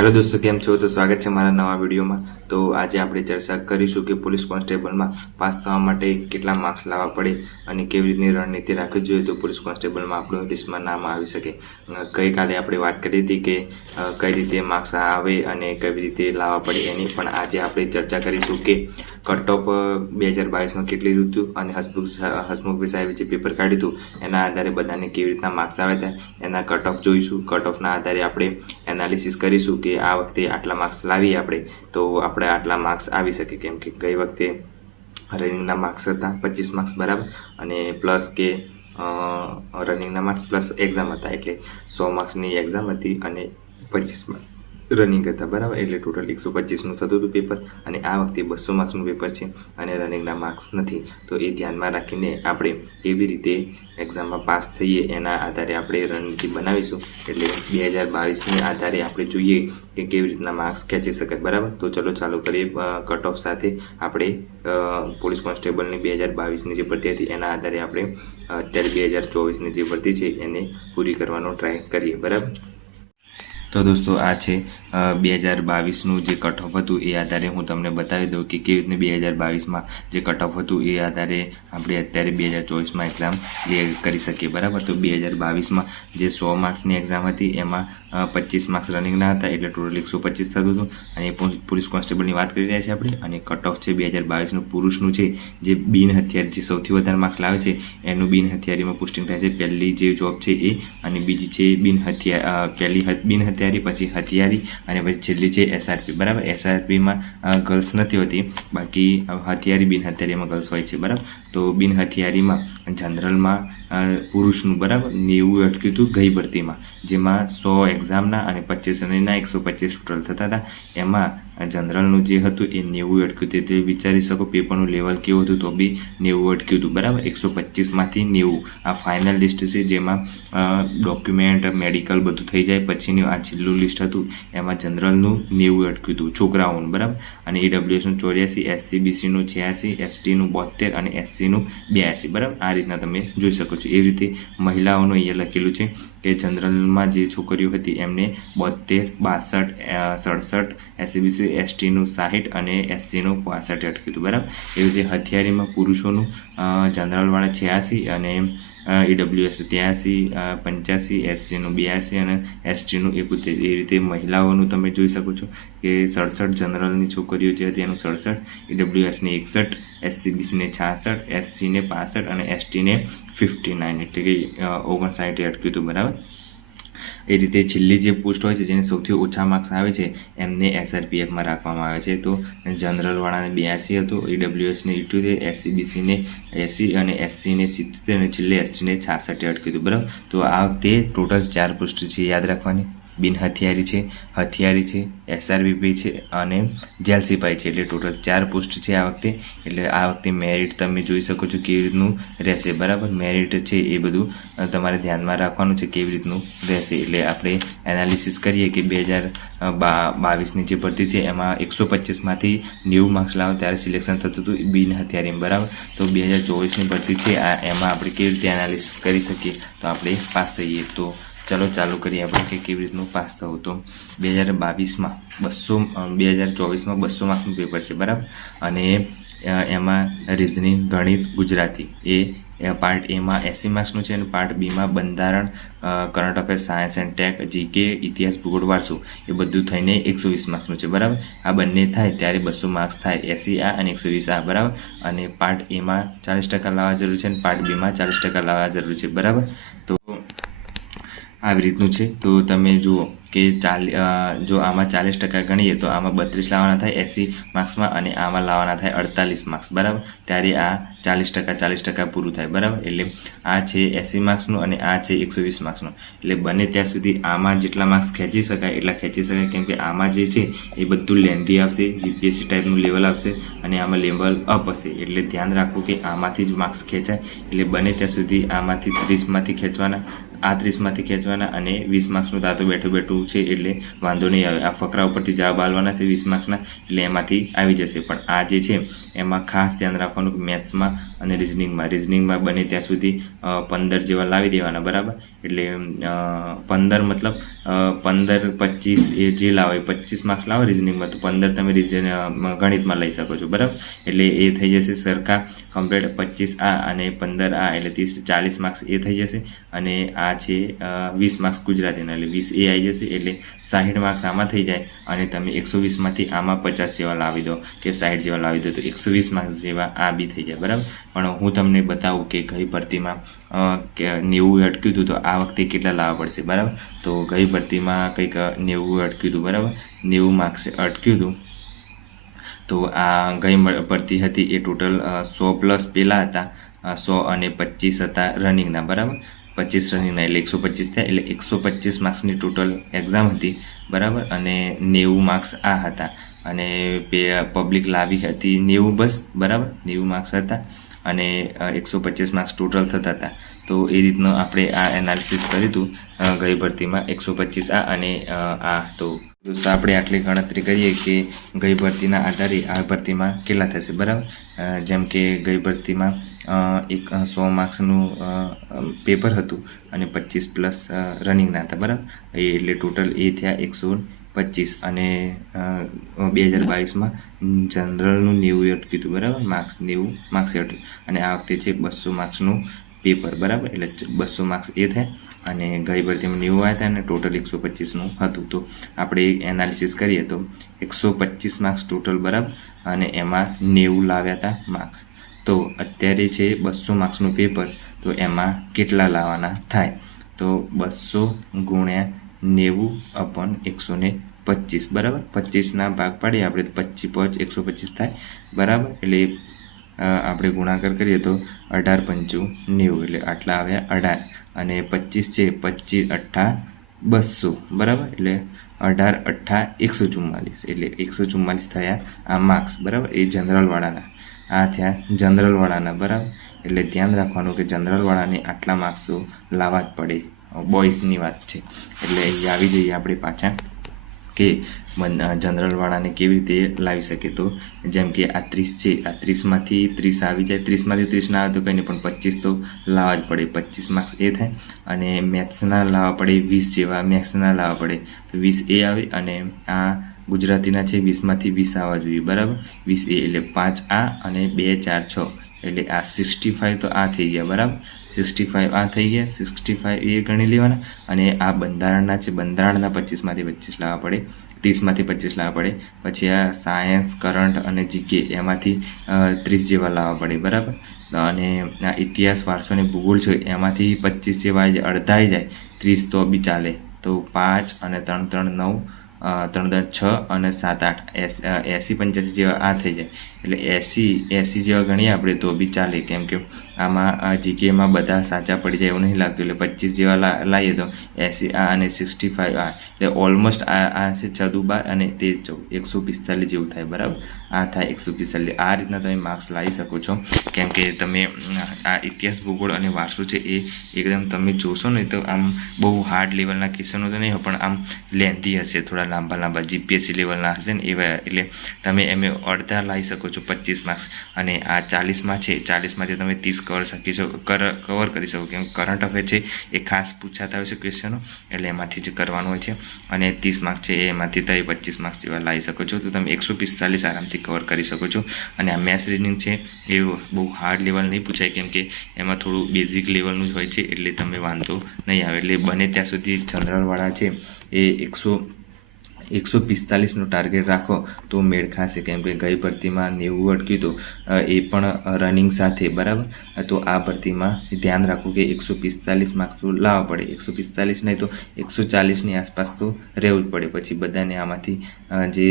Hello दोस्तों, केम छो? तो स्वागत है मारा नवा वीडियो में। तो आज આપણે ચર્ચા કરીશું કે પોલીસ કોન્સ્ટેબલમાં પાસ થવા માટે કેટલા માર્ક્સ લાવવા પડે અને કેવી રીતની રણનીતિ રાખવી જોઈએ તો પોલીસ કોન્સ્ટેબલમાં આપણું લિસ્ટમાં નામ આવી શકે। ગઈકાલે આપણે વાત કરી હતી કે કઈ રીતે માર્ક્સ આવે અને કેવી રીતે લાવવા પડે એની, પણ આજે આપણે ચર્ચા કરીશું કે કટ ઓફ 2022માં કેટલી હતું અને હસમુખભાઈ સાહેબે જે પેપર કાઢ્યું હતું એના આધારે બધાને કેવી રીતના માર્ક્સ આવ્યા હતા એના કટ ઓફ જોઈશું। કટ ઓફના આધારે આપણે એનાલિસિસ કરીશું કે આ વખતે આટલા માર્ક્સ લાવીએ આપણે તો આપણે આટલા માર્ક્સ આવી શકે, કેમ કે ગઈ વખતે રનિંગના માર્ક્સ હતા 25 માર્ક્સ બરાબર, અને પ્લસ કે રનિંગના માર્ક્સ પ્લસ એક્ઝામ હતા, એટલે 100 માર્ક્સની એક્ઝામ હતી અને 25 માર્ક્સ રનિંગ હતા બરાબર, એટલે ટોટલ 125નું થતું હતું પેપર, અને આ વખતે 200 માર્ક્સનું પેપર છે અને રનિંગના માર્ક્સ નથી। તો એ ધ્યાનમાં રાખીને આપણે કેવી રીતે એક્ઝામમાં પાસ થઈએ એના આધારે આપણે રણનીતિ બનાવીશું। એટલે 2022ની આધારે આપણે જોઈએ કે કેવી રીતના માર્ક્સ ખેંચી શકાય બરાબર। તો ચલો ચાલુ કરીએ કટ ઓફ સાથે। આપણે પોલીસ કોન્સ્ટેબલની 2022ની જે ભરતી હતી એના આધારે આપણે અત્યારે 2024ની જે ભરતી છે એને પૂરી કરવાનો ટ્રાય કરીએ બરાબર। તો દોસ્તો આ છે 2022નું જે કટ ઓફ હતું એ આધારે હું તમને બતાવી દઉં કે કેવી રીતને 2022માં જે કટ ઓફ હતું એ આધારે આપણે અત્યારે 2024માં એક્ઝામ ક્લિયર કરી શકીએ બરાબર। તો 2022માં જે 100 માર્ક્સની એક્ઝામ હતી એમાં 25 માર્ક્સ રનિંગના હતા, એટલે ટોટલ 125 થતું હતું, અને પોલીસ કોન્સ્ટેબલની વાત કરી રહ્યા છીએ આપણે। અને કટ ઓફ છે 2022નું પુરુષનું છે, જે બિન હથિયારી જે સૌથી વધારે માર્ક્સ લાવે છે એનું બિન હથિયારીમાં પોસ્ટિંગ થાય છે। પહેલી જે જોબ છે એ, અને બીજી છે બિન હથિયારી, પછી હથિયારી, અને પછી છેલ્લી છે એસઆરપી બરાબર। એસઆરપીમાં ગર્લ્સ નથી હોતી, બાકી હથિયારી બિન હથિયારીમાં ગર્લ્સ હોય છે બરાબર। તો બિન હથિયારીમાં જનરલમાં પુરુષનું બરાબર 90 અટક્યું હતું ગઈ ભરતીમાં, જેમાં 100 એક્ઝામના અને 25 રનિંગના 125 ટોટલ થતા હતા। એમાં જનરલનું જે હતું એ 90 અટક્યું હતું, તે વિચારી શકો પેપરનું લેવલ કેવું હતું, તો બી 90 અટક્યું હતું બરાબર। 125માંથી 90 આ ફાઇનલ લિસ્ટ છે, જેમાં ડોક્યુમેન્ટ મેડિકલ બધું થઈ જાય પછીનું આ છેલ્લું લિસ્ટ હતું, એમાં જનરલનું 90 અટક્યું હતું છોકરાઓનું બરાબર, અને ઈડબ્લ્યુએસનું 84, એસસીબીસીનું 86, એસટીનું 72 અને એસસીનું 82 બરાબર। આ રીતના તમે જોઈ શકો છો। એવી રીતે મહિલાઓનું અહીંયા લખેલું છે કે જનરલમાં જે છોકરીઓ હતી એમને 72, 62, 67, એસસીબીસી એસટીનું 60 અને એસસીનું 65 અટક્યું હતું બરાબર। એવી રીતે હથિયારીમાં પુરુષોનું જનરલવાળા 86 અને ઈડબ્લ્યુએસ 83, 85, એસસીનું 82 અને એસટીનું 71। એ રીતે મહિલાઓનું તમે જોઈ શકો છો કે 67 જનરલની છોકરીઓ જે હતી એનું 67, ઈડબ્લ્યુએસને 61, એસસીબીસીને 66, એસસીને 65 અને એસટીને 59, એટલે કે 59 અટક્યું હતું બરાબર। એ રીતે છેલ્લી જે પોસ્ટ હોય છે જેને સૌથી ઓછા માર્ક્સ આવે છે એમને એસઆરપીએફમાં રાખવામાં આવે છે। તો જનરલવાળાને 82 હતું, ઈડબ્લ્યુએસને 78, એસસીબીસીને 80 અને એસસીને 70 અને છેલ્લે એસટીને 66 અટક્યું હતું બરાબર। તો આ વખતે ટોટલ 4 પોસ્ટ છે યાદ રાખવાની, બિન હથિયારી છે, હથિયારી છે, એસઆરબીપી છે અને જેલ સિપાઈ છે, એટલે ટોટલ 4 પોસ્ટ છે આ વખતે। એટલે આ વખતે મેરિટ તમે જોઈ શકો છો કેવી રીતનું રહેશે બરાબર। મેરિટ છે એ બધું તમારે ધ્યાનમાં રાખવાનું છે કેવી રીતનું રહેશે। એટલે આપણે એનાલિસિસ કરીએ કે 2022ની જે ભરતી છે એમાં 125માંથી 90 માર્ક્સ લાવો ત્યારે સિલેક્શન થતું હતું બિન હથિયારી બરાબર। તો 2024ની ભરતી છે એમાં આપણે કેવી રીતે એનાલિસિસ કરી શકીએ તો આપણે પાસ થઈએ। તો ચલો ચાલુ કરીએ આપણે કે કેવી રીતનું પાસ થવું। તો 2022માં 2024માં 200 માર્ક્સનું પેપર છે બરાબર, અને એમાં રિઝનિંગ, ગણિત, ગુજરાતી એ પાર્ટ એમાં 80 માર્ક્સનું છે, અને પાર્ટ બીમાં બંધારણ, current affairs, science and tech, GK, ઇતિહાસ, ભૂગોળ, વારસો એ બધું થઈને 120 માર્ક્સનું છે બરાબર। આ બંને થાય ત્યારે 200 માર્ક્સ થાય, 80 આ અને 120 આ બરાબર। અને પાર્ટ એમાં 40% લાવવા જરૂર છે અને પાર્ટ બીમાં 40% લાવવા જરૂર છે બરાબર। તો આવી રીતનું છે। તો તમે જુઓ કે જો આમાં 40% ગણીએ તો આમાં 32 લાવવાના થાય 80 માર્ક્સમાં, અને આમાં લાવવાના થાય 48 માર્ક્સ બરાબર, ત્યારે આ 40% પૂરું થાય બરાબર। એટલે આ છે 80 માર્ક્સનું અને આ છે 120 માર્ક્સનું, એટલે બને ત્યાં સુધી આમાં જેટલા માર્ક્સ ખેંચી શકાય એટલા ખેંચી શકાય, કેમ કે આમાં જે છે એ બધું લેન્ધી આવશે, જીપીએસસી ટાઈપનું લેવલ આવશે, અને આમાં લેવલ અપ હશે, એટલે ધ્યાન રાખવું કે આમાંથી જ માર્ક્સ ખેંચાય। એટલે બને ત્યાં સુધી આમાંથી 30માંથી ખેંચવાના, આ 30માંથી ખેંચવાના, અને 20 માર્ક્સનું તાતો બેઠું થોડું છે એટલે વાંધો નહીં આવે. આ ફકરા ઉપરથી જવાબ આવવાના છે 20 માર્ક્સના, એટલે એમાંથી આવી જશે. પણ આ જે છે એમાં ખાસ ધ્યાન રાખવાનું કે મેથ્સમાં અને રિઝનિંગમાં બને ત્યાં સુધી 15 જેવા લાવી દેવાના, બરાબર. એટલે 15 મતલબ 15 25 એ જે લાવો એ 25 માર્ક્સ લાવો રિઝનિંગમાં, તો 15 તમે ગણિતમાં લઈ શકો છો, બરાબર. એટલે એ થઈ જશે સરખા કમ્પ્લીટ 25 આ અને 15 આ, એટલે 30 40 માર્ક્સ એ થઈ જશે. અને આ છે 20 માર્ક્સ ગુજરાતીના, એટલે 20 એ આવી જશે. એટલે 60 માર્ક્સ આમાં થઈ જાય અને તમે 120માંથી આમાં 50 જેવા લાવી દો કે 60 જેવા લાવી દો તો 120 માર્ક્સ જેવા આ બી થઈ જાય, બરાબર. પણ હું તમને બતાવું કે ગઈ ભરતીમાં 90 અટક્યું હતું, તો આ વખતે કેટલા લાવવા પડશે, બરાબર. તો ગઈ ભરતીમાં કંઈક 90 અટક્યું હતું, બરાબર. 90 માર્ક્સ અટક્યું હતું. તો આ ગઈ ભરતી હતી એ ટોટલ 100 પ્લસ પહેલાં હતા, 100 અને 25 હતા રનિંગના, બરાબર. 25 રનિંગના એટલે 125 થયા, એટલે 125 માર્ક્સની ટોટલ એક્ઝામ હતી, બરાબર. અને 90 માર્ક્સ આ હતા અને પબ્લિક લાવી હતી 90 બસ, બરાબર. 90 માર્ક્સ હતા અને 125 માર્ક્સ ટોટલ થતા હતા. તો એ રીતનું આપણે આ એનાલિસિસ કર્યું હતું ગઈ ભરતીમાં 125 આ અને આ. તો દોસ્તો આપણે આટલી ગણતરી કરીએ કે ગઈ ભરતીના આધારે આ ભરતીમાં કેટલા થશે, બરાબર. જેમ કે ગઈ ભરતીમાં 100 માર્ક્સનું પેપર હતું અને 25 પ્લસ રનિંગના હતા, બરાબર. એટલે ટોટલ એ થયા 125 અને 2022માં જનરલનું 90 અટક્યું હતું, બરાબર. 90 માર્ક્સ અટક્યું અને આ વખતે છે 200 માર્ક્સનું પેપર, બરાબર. એટલે 200 માર્ક્સ એ થાય અને ગઈ ભરતીમાં 90 આવ્યા હતા અને ટોટલ 125નું હતું. તો આપણે એનાલિસિસ કરીએ તો 125 માર્ક્સ ટોટલ, બરાબર. અને એમાં 90 લાવ્યા હતા માર્ક્સ. તો અત્યારે છે 200 માર્ક્સનું પેપર, તો એમાં કેટલા લાવવાના થાય? તો 200 ગુણ્યા 90/125, બરાબર. 25ના ભાગ પાડીએ આપણે તો 25 125 થાય, બરાબર. એટલે આપણે ગુણાકાર કરીએ તો 18 પંચું 90, એટલે આટલા આવ્યા 18 અને 25 છે 25 8 200, બરાબર. એટલે 18 8 144, એટલે 144 થયા આ માર્ક્સ, બરાબર. એ જનરલવાળાના આ થયા જનરલવાળાના, બરાબર. એટલે ધ્યાન રાખવાનું કે જનરલવાળાને આટલા માર્ક્સ તો લાવવા જ પડે, બોയ്સની વાત છે. એટલે અહીં આવી જઈએ આપણે પાછા કે જનરલવાળાને કેવી રીતે લાવી શકે. તો જેમ કે આ 30 છે, આ 30માંથી 30 આવી જાય, 30માંથી 30 ના આવે તો કંઈ નહીં, પણ 25 તો લાવવા જ પડે, 25 માર્ક્સ એ થાય. અને મેથ્સના લાવવા પડે 20 જેવા, મેથ્સના લાવવા પડે તો 20 એ આવે. અને આ ગુજરાતીના છે 20માંથી 20 આવવા જોઈએ, બરાબર. 20 એ એટલે 5 આ અને 2 4 6, એટલે આ 65 તો આ થઈ ગયા, બરાબર. 65 આ થઈ ગયા, 65 એ ગણી લેવાના. અને આ બંધારણના છે, બંધારણના 25માંથી 25 લાવવા પડે, 30માંથી 25 લાવવા પડે. પછી આ સાયન્સ, કરંટ અને જીકે એમાંથી 30 જેવા લાવવા પડે, બરાબર. અને આ ઇતિહાસ, વારસો અને ભૂગોળ છે એમાંથી 25 જેવા આવી જાય, અડધા આવી જાય, 30 તો બી ચાલે. તો 5 અને 3 3 9, 3 3 6 અને 7 8 80 85 જેવા આ થઈ જાય. એટલે 80 જેવા ગણીએ આપણે તો બી ચાલે, કેમ કે આમાં જીકેમાં બધા સાચા પડી જાય એવું નહીં લાગતું. એટલે 25 જેવા લાવીએ તો 80 આ અને 65 આ, એટલે ઓલમોસ્ટ આ છે 14 12 અને 13 14, 145 જેવું થાય, બરાબર. આ થાય 145. આ રીતના તમે માર્ક્સ લાવી શકો છો, કેમ કે તમે આ ઇતિહાસ, ભૂગોળ અને વારસો છે એ એકદમ તમે જોશો ને તો આમ બહુ હાર્ડ લેવલના ક્વેશ્ચનો તો નહીં હોય, પણ આમ લેન્ધી હશે, થોડા લાંબા જીપીએસસી લેવલના હશે ને એવા. એટલે તમે એમ અડધા લાવી શકો છો 25 માર્ક્સ. અને આ 40માં છે, 40માંથી તમે 30 કવર કરી શકો, કેમ કરંટ અફેર છે એ ખાસ પૂછાતા હોય છે ક્વેશ્ચનો, એટલે એમાંથી જ કરવાનું હોય છે. અને 30 માર્ક્સ છે એમાંથી તમે 25 માર્ક્સ જેવા લાવી શકો છો. તો તમે 145 આરામથી કવર કરી શકો છો. અને આ મેથ્સ રીઝનિંગ છે એ બહુ હાર્ડ લેવલ નહીં પૂછાય, કેમ કે એમાં થોડું બેઝિક લેવલનું જ હોય છે, એટલે તમે વાંધો નહીં આવે. એટલે બને ત્યાં સુધી જનરલવાળા છે એ 145નું ટાર્ગેટ રાખો તો મેળ ખાશે, કેમ કે ગઈ ભરતીમાં 90 અટક્યું તો એ પણ રનિંગ સાથે, બરાબર. તો આ ભરતીમાં ધ્યાન રાખવું કે 145 માર્ક્સ તો લાવવા પડે, 145 નહીં તો 140ની આસપાસ તો રહેવું જ પડે. પછી બધાને આમાંથી જે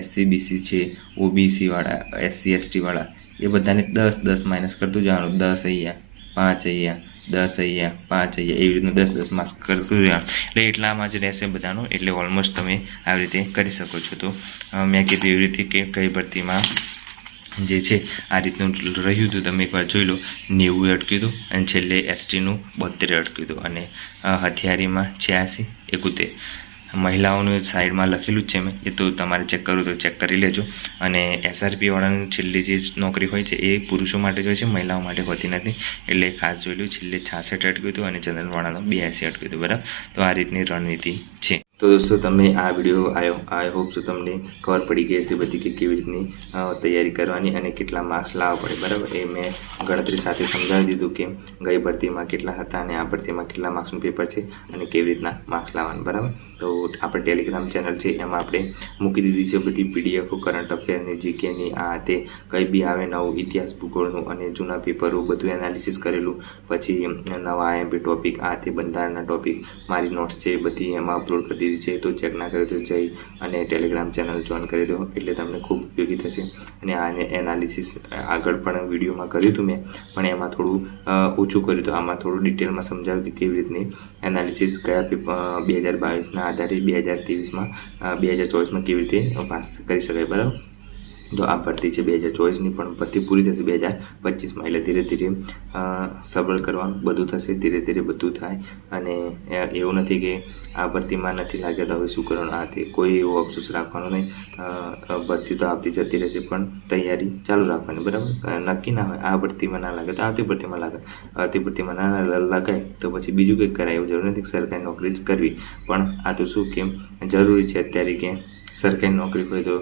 એસસી બીસી છે, ઓબીસીવાળા, એસસી એસટીવાળા એ બધાને 10 10 માઇનસ કરતું જવાનું, 10 અહીંયા 5 અહીંયા 10 અહીંયા 5 અહીંયા, એવી રીતનું 10 10 માર્ક્સ કરતું રહેવાનું. એટલે એટલામાં જ રહેશે બધાનું. એટલે ઓલમોસ્ટ તમે આવી રીતે કરી શકો છો. તો મેં કીધું એવી રીતે કે કઈ ભરતીમાં જે છે આ રીતનું રહ્યું હતું, તમે એકવાર જોઈ લો. 90 અટક્યું હતું અને છેલ્લે એસટીનું 72 અટક્યું હતું અને હથિયારીમાં 86 71. મહિલાઓનું સાઈડમાં લખેલું જ છે મેં, એ તો તમારે ચેક કરવું તો ચેક કરી લેજો. અને SRP વાળાની છેલ્લી જે નોકરી હોય છે એ પુરુષો માટે હોય છે, મહિલાઓ માટે હોતી નથી. એટલે ખાસ જોઈ લો, છેલ્લે 66 અટક્યું હતું અને જનરલવાળાનું 82 અટક્યું હતું. બરાબર, તો આ રીતની રણનીતિ છે. તો દોસ્તો, તમે આ વિડીયો આઈ હોપ છો તમને ખબર પડી ગઈ હશે બધી કે કેવી રીતની તૈયારી કરવાની અને કેટલા માર્ક્સ લાવવા પડે. બરાબર, એ મેં ગણતરી સાથે સમજાવી દીધું કે ગઈ ભરતીમાં કેટલા હતા અને આ ભરતીમાં કેટલા માર્ક્સનું પેપર છે અને કેવી રીતના માર્ક્સ લાવવાના. બરાબર, તો આપણે ટેલિગ્રામ ચેનલ છે એમાં આપણે મૂકી દીધી છે બધી PDF, કરંટ અફેરની, GKની, આ તે કંઈ બી આવે નવું ઇતિહાસ ભૂગોળનું અને જૂના પેપરો બધું એનાલિસિસ કરેલું, પછી નવા IMP ટોપિક, આ તે બંધારણના ટોપિક, મારી નોટ્સ છે બધી એમાં અપલોડ કરી દીધી છે. તો ચેક ના કરી તો જઈ અને ટેલિગ્રામ ચેનલ જોઈન કરી દો, એટલે તમને ખૂબ ઉપયોગી થશે. અને આ એનાલિસિસ આગળ પણ વિડીયોમાં કર્યું હતું મેં, પણ એમાં થોડું ઓછું કર્યું હતું. આમાં થોડું ડિટેલમાં સમજાવ્યું કે કેવી રીતની એનાલિસિસ કયા પેપર 2022ના આધારે 2023માં 2024માં કેવી રીતે પાસ કરી શકાય. બરાબર, તો આ ભરતી છે 2024ની, પણ ભરતી પૂરી થશે 2025માં. એટલે ધીરે ધીરે સબળ કરવાનું બધું થશે, ધીરે ધીરે બધું થાય. અને એવું નથી કે આ ભરતીમાં નથી લાગ્યા તો હવે શું કરવાનું, આ તે કોઈ એવો અફસોસ રાખવાનો નહીં. ભરતી તો આવતી જતી રહેશે, પણ તૈયારી ચાલુ રાખવાની. બરાબર, નક્કી ના હોય આ ભરતીમાં ના લાગે તો આવતી ભરતીમાં લાગે, આવતી ભરતીમાં ના લગાય તો પછી બીજું કંઈક કરાય. એવું જરૂર નથી કે સરકારી નોકરી જ કરવી, પણ આ તો શું કે જરૂરી છે અત્યારે કે સરકારી નોકરી હોય તો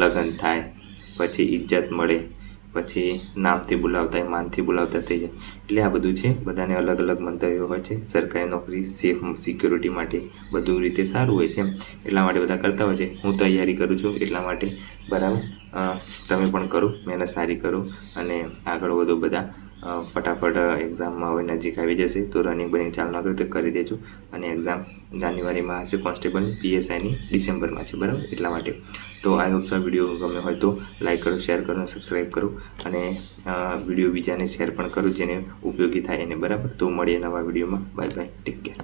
લગ્ન થાય, પછી ઇજ્જત મળે, પછી નામથી બોલાવતા માનથી બોલાવતા થઈ જાય. એટલે આ બધું છે, બધાને અલગ અલગ મંતવ્યો હોય છે. સરકારી નોકરી સેફ સિક્યોરિટી માટે બધું રીતે સારું હોય છે, એટલા માટે બધા કરતા હોય છે. હું તૈયારી કરું છું એટલા માટે. બરાબર, તમે પણ કરો, મહેનત સારી કરો અને આગળ વધો બધા. ફટાફટ એક્ઝામમાં હવે નજીક આવી જશે તો રનિંગ બનિંગ ચાલુ ના કરો તો કરી દેજો. અને એક્ઝામ જાન્યુઆરીમાં હશે કોન્સ્ટેબલ, PSIની ડિસેમ્બરમાં છે. બરાબર, એટલા માટે. તો આઈ હોપ આ વિડીયો ગમ્યો હોય તો લાઈક કરો, શેર કરો અને સબસ્ક્રાઈબ કરો. અને વિડીયો બીજાને શેર પણ કરો જેને ઉપયોગી થાય એને. બરાબર, તો મળીએ નવા વિડીયોમાં. Bye bye, take care.